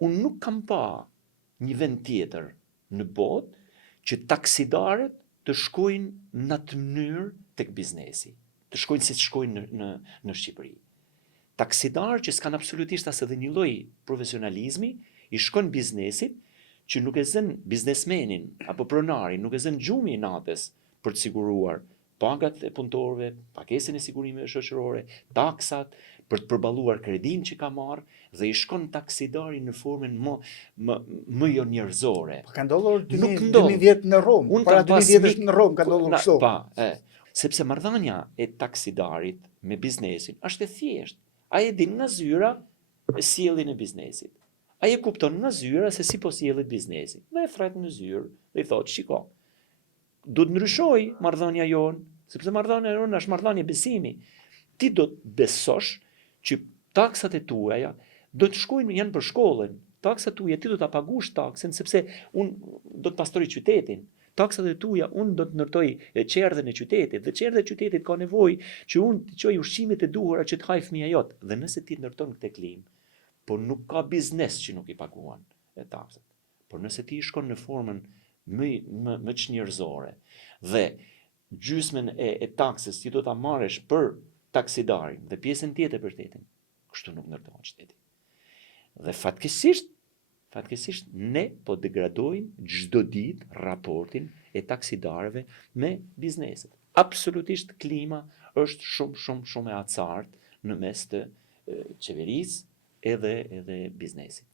Unë nuk kam pa një vend tjetër në botë që taksidarët të shkojnë në atë mënyrë tek biznesi, të shkojnë si të shkojnë në Shqipëri. Taksidarë që s'kan absolutisht as edhe një lloj profesionalizmi, i shkon biznesit që nuk e zën biznesmenin apo pronarin, nuk e zën gjumi i natës për të siguruar pagat e punëtorëve, pagesën e sigurimeve shoqërore, taksat, për të përballuar kredin që ka marrë, dhe i shkon taksidari në formën më jo njerëzore. Ka ndodhur Nuk ndodh. 2010 në Rom, para 2010 në Rom ka ndodhur kështu. Sepse marrëdhënia e taksidarit me biznesin është e thjeshtë. Ai e din nga zyra sjelljen e biznesit. Ai e kupton nga zyra se si po sjellet biznesi. Dhe e thret në zyrë dhe i thotë, shiko, do të ndryshoj marrëdhënia jonë, sepse marrëdhënia jonë është marrëdhënie besimi. Ti do të besosh që taksat e tuaja do të shkojnë janë për shkollën. Taksat tuaja ti do ta paguash taksën sepse unë do të pastroj qytetin. Taksat e tuaja unë do të ndërtoj qerdhen e qytetit, dhe qerdhet e qytetit ka nevojë që unë të çoj ushqimet e duhura që të haj fëmia jot. Dhe nëse ti ndërton këtë klim, por nuk ka biznes që nuk i paguan taksat. Por nëse ti shkon në formën më çnjerëzore dhe gjysmën e taksës ti do ta marrësh për taksidarin dhe pjesën tjetër për shtetin, kështu nuk ndërtohet shteti. Dhe fatkesisht ne po degradojmë çdo ditë raportin e taksidarëve me bizneset. Absolutisht klima është shumë e acartë në mes të qeverisë edhe biznesit.